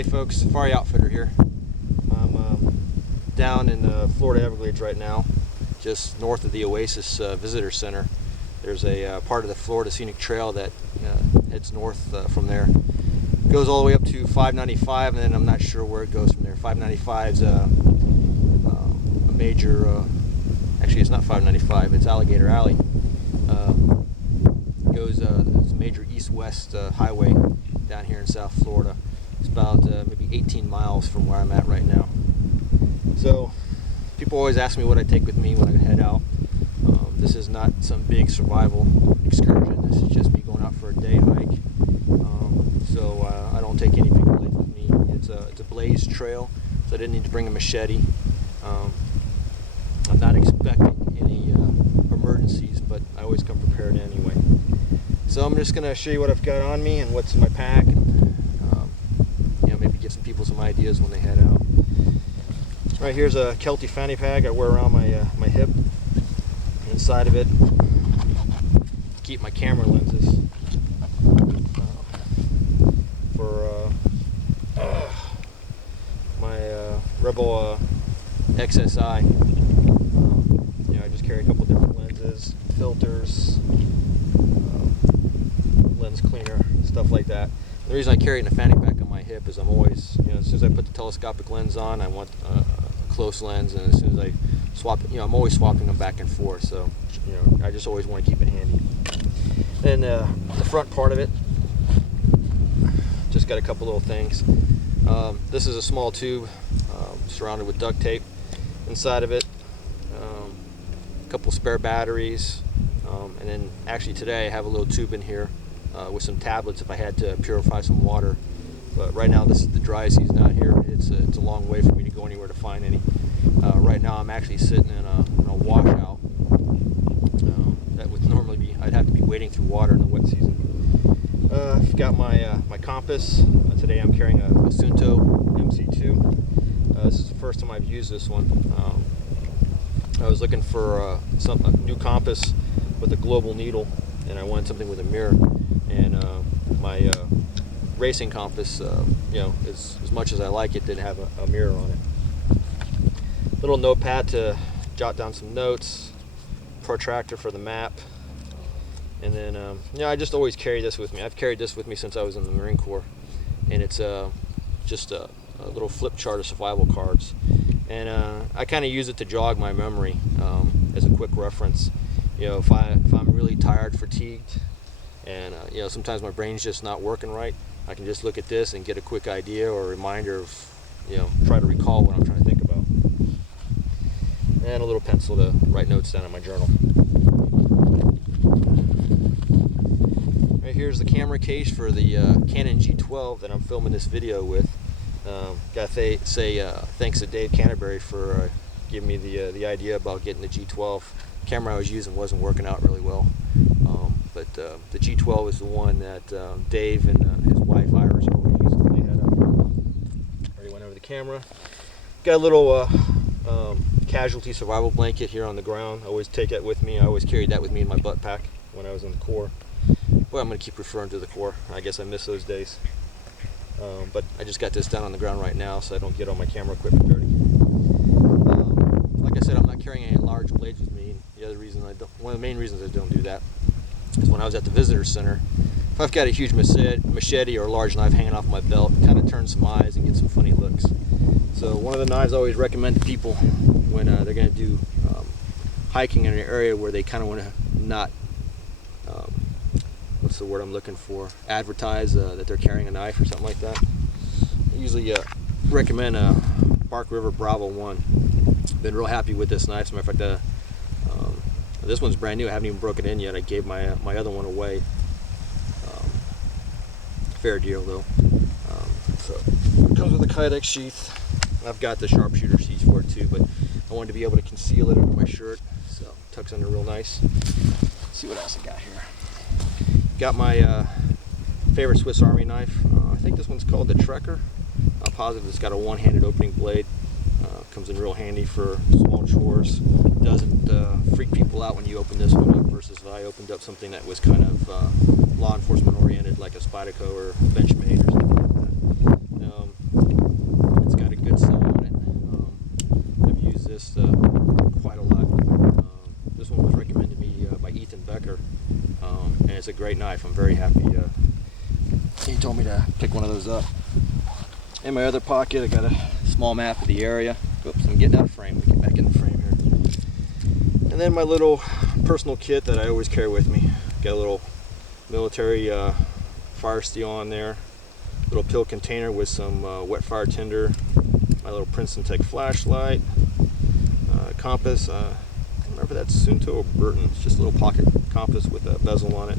Hey folks, Safari Outfitter here. I'm down in the Florida Everglades right now, just north of the Oasis Visitor Center. There's a part of the Florida Scenic Trail that heads north from there. It goes all the way up to 595, and then I'm not sure where it goes from there. 595 is a major, actually it's not 595, it's Alligator Alley. It goes, it's a major east-west highway down here in South Florida. It's about maybe 18 miles from where I'm at right now. So people always ask me what I take with me when I head out. This is not some big survival excursion. This is just me going out for a day hike. So I don't take any big blades with me. It's a blaze trail, so I didn't need to bring a machete. I'm not expecting any emergencies, but I always come prepared anyway. So I'm just going to show you what I've got on me and what's in my pack, and maybe give some people some ideas when they head out. Right here's a Kelty fanny pack I wear around my hip. Inside of it, keep my camera lenses for my Rebel XSI. I just carry a couple different lenses, filters, lens cleaner, stuff like that. The reason I carry it in a fanny pack on my hip is I'm always, as soon as I put the telescopic lens on, I want a close lens, and as soon as I swap it, I'm always swapping them back and forth, so I just always want to keep it handy. Then the front part of it, just got a couple little things. This is a small tube surrounded with duct tape. Inside of it, a couple spare batteries, and then actually today I have a little tube in here with some tablets if I had to purify some water. But right now this is the dry season out here. It's a long way for me to go anywhere to find any. Right now I'm actually sitting in a washout. That would normally be, I'd have to be wading through water in the wet season. I've got my compass. Today I'm carrying a Sunto MC2. This is the first time I've used this one. I was looking for a new compass with a global needle, and I wanted something with a mirror. And my racing compass, as much as I like it, didn't have a mirror on it. Little notepad to jot down some notes, protractor for the map, and then I just always carry this with me. I've carried this with me since I was in the Marine Corps, and it's just a little flip chart of survival cards, and I kind of use it to jog my memory as a quick reference. If I'm really tired, fatigued, and sometimes my brain's just not working right, I can just look at this and get a quick idea or a reminder of, try to recall what I'm trying to think about. And a little pencil to write notes down in my journal. Right here's the camera case for the Canon G12 that I'm filming this video with. Gotta say thanks to Dave Canterbury for giving me the idea about getting the G12. The camera I was using wasn't working out really well. But the G12 is the one that Dave and his wife Iris are always using when they head out. Already went over the camera. Got a little casualty survival blanket here on the ground. I always take that with me. I always carried that with me in my butt pack when I was in the Corps. Well, I'm going to keep referring to the Corps. I guess I miss those days. But I just got this down on the ground right now so I don't get all my camera equipment dirty. Like I said, I'm not carrying any large blades with me. One of the main reasons I don't do that is when I was at the visitor center, if I've got a huge machete or a large knife hanging off my belt, it kind of turns some eyes and gets some funny looks. So one of the knives I always recommend to people when they're going to do hiking in an area where they kind of want to not, what's the word I'm looking for, advertise that they're carrying a knife or something like that. I usually recommend a Bark River Bravo 1. Been real happy with this knife. As a matter of fact, this one's brand new. I haven't even broken it in yet. I gave my other one away. Fair deal though. So it comes with a Kydex sheath. I've got the sharpshooter sheath for it too, but I wanted to be able to conceal it under my shirt, so it tucks under real nice. Let's see what else I got here. Got my favorite Swiss Army knife. I think this one's called the Trekker. I'm positive it's got a one-handed opening blade. Comes in real handy for small chores. Doesn't freak people out when you open this one up versus if I opened up something that was kind of law enforcement oriented, like a Spyderco or Benchmade or something like that. it's a great knife. I'm very happy he told me to pick one of those up. In my other pocket, I got a small map of the area. Oops, I'm getting out of frame. Let me get back in the frame here. And then my little personal kit that I always carry with me. Got a little military fire steel on there. Little pill container with some wet fire tinder. My little Princeton Tech flashlight. Compass. I don't remember if that's Sunto or Burton. It's just a little pocket compass with a bezel on it.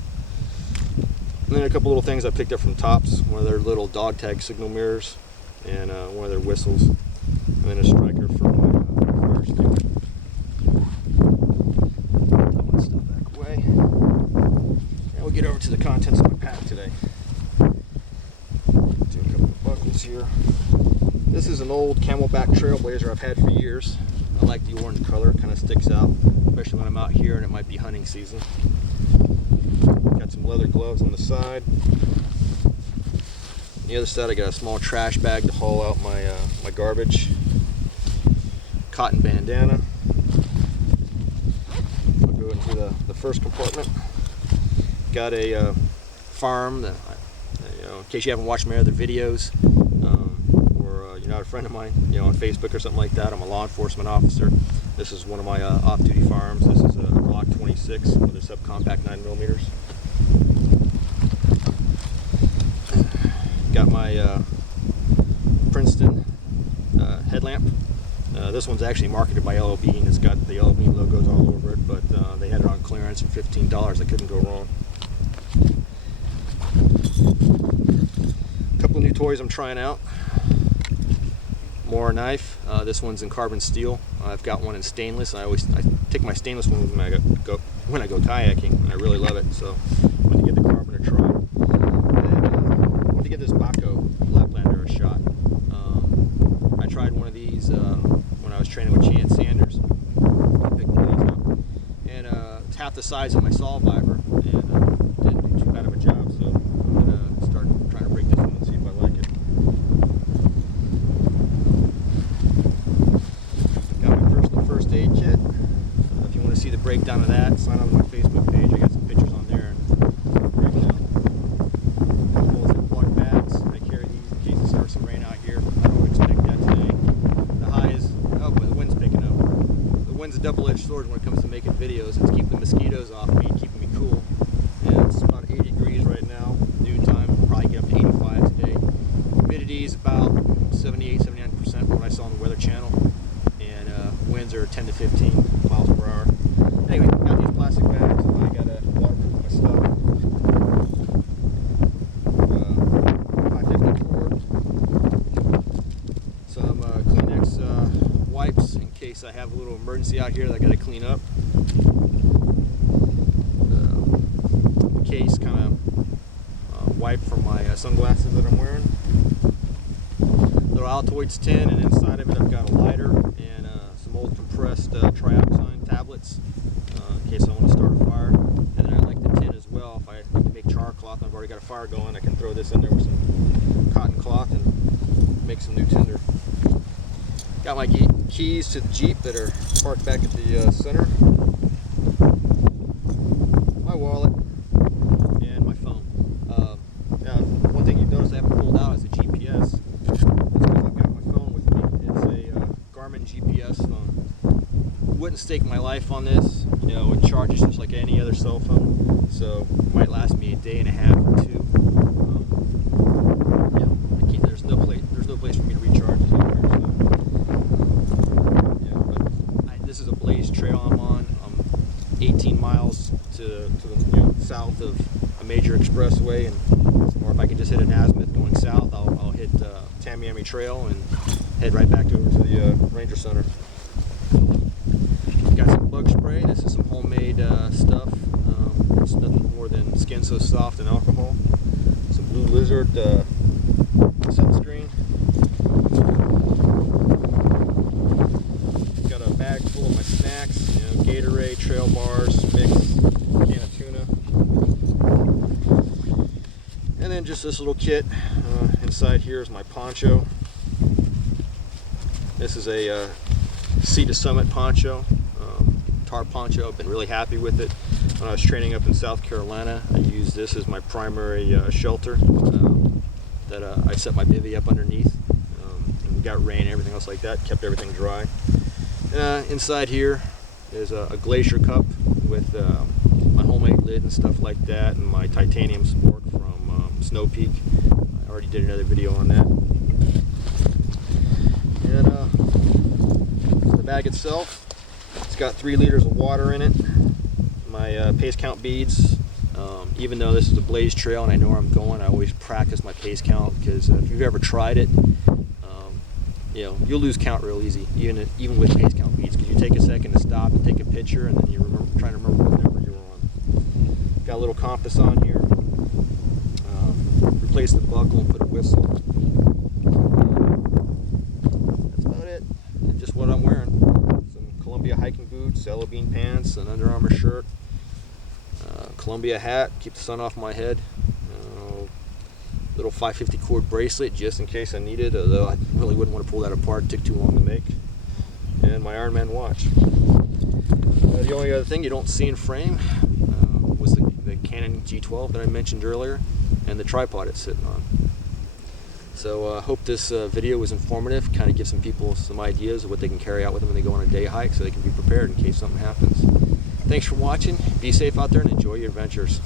And then a couple little things I picked up from Tops. One of their little dog tag signal mirrors and one of their whistles. And then a striker for my fire stick. Put my stuff back away. And we'll get over to the contents of my pack today. Do a couple of buckles here. This is an old Camelback Trailblazer I've had for years. I like the orange color, kind of sticks out, especially when I'm out here and it might be hunting season. Got some leather gloves on the side. On the other side I got a small trash bag to haul out my garbage. Cotton bandana. I'll go into the first compartment. Got a farm that, in case you haven't watched my other videos, or you're not a friend of mine, on Facebook or something like that, I'm a law enforcement officer. This is one of my off-duty farms. This is a Glock 26 with a subcompact 9mm. Got my Princeton headlamp. This one's actually marketed by LOB and it's got the LOB logos all over it, but they had it on clearance for $15. I couldn't go wrong. A couple of new toys I'm trying out. More knife. This one's in carbon steel. I've got one in stainless. I take my stainless one when I go kayaking, and I really love it. So I wanted to give the carbon a try. And I wanted to give this Baco Laplander a shot. I tried one of these when I was training with Chance Sanders. I picked one of these up, and it's half the size of my Saw Viper, and didn't do too bad of a job. So I'm gonna start trying to break this one and see if I like it. First aid kit. If you want to see the breakdown of that, sign up on my Facebook page. I got some pictures on there and breakdown. Couple plug bags. I carry these in case it starts to rain out here. I don't expect that today. The high is, oh boy, the wind's picking up. The wind's a double-edged sword when it comes to making videos. It's keeping the mosquitoes off me, keeping me cool. And it's about 80 degrees right now, noon time. We'll probably get up to 85 today. Humidity is about 78-79% from what I saw on the Weather Channel. Winds are 10 to 15 miles per hour. Anyway, got these plastic bags. I got to waterproof my stuff. 550 cord. Some Kleenex wipes in case I have a little emergency out here that I got to clean up. Case kind of wipe from my sunglasses that I'm wearing. Little Altoids tin, and inside of it I've got a lighter and some old compressed trioxane tablets in case I want to start a fire. And then I like the tin as well. If I like to make char cloth and I've already got a fire going, I can throw this in there with some cotton cloth and make some new tinder. Got my keys to the Jeep that are parked back at the center. My wallet and my phone. Now, one thing you've noticed I haven't pulled out is the GPS. That's because I've got my phone with me. It's a Garmin GPS phone. Wouldn't stake my life on this. It charges just like any other cell phone, so it might last me a day and a half or two. There's no place for me to recharge this over here. But this is a blazed trail I'm on. I'm 18 miles to the south of a major expressway, or if I can just hit an azimuth going south, I'll hit Tamiami Trail and head right back over to the Ranger Center. Got some bug spray. This is some homemade stuff. It's nothing more than Skin So Soft and alcohol. Some Blue Lizard sunscreen. Got a bag full of my snacks. Gatorade, trail bars, mix, can of tuna. And then just this little kit. Inside here is my poncho. This is a Sea to Summit poncho, tar poncho. I've been really happy with it. when I was training up in South Carolina, I used this as my primary shelter that I set my bivvy up underneath. And we got rain and everything else like that, kept everything dry. Inside here is a glacier cup with my homemade lid and stuff like that, and my titanium sport from Snow Peak. I already did another video on that. And the bag itself, it's got 3 liters of water in it. My pace count beads, even though this is a blaze trail and I know where I'm going, I always practice my pace count, because if you've ever tried it, you know, you'll lose count real easy, even with pace count beads, because you take a second to stop and take a picture, and then you're trying to remember what number you were on. Got a little compass on here. Replace the buckle and put a whistle. That's about it. And just what I'm wearing: some Columbia hiking boots, Cello Bean pants, an Under Armour shirt, Columbia hat, keep the sun off my head. Little 550 cord bracelet just in case I need it, although I really wouldn't want to pull that apart, it took too long to make. And my Ironman watch. The only other thing you don't see in frame was the Canon G12 that I mentioned earlier, and the tripod it's sitting on. So I hope this video was informative, kind of give some people some ideas of what they can carry out with them when they go on a day hike, so they can be prepared in case something happens. Thanks for watching. Be safe out there and enjoy your adventures.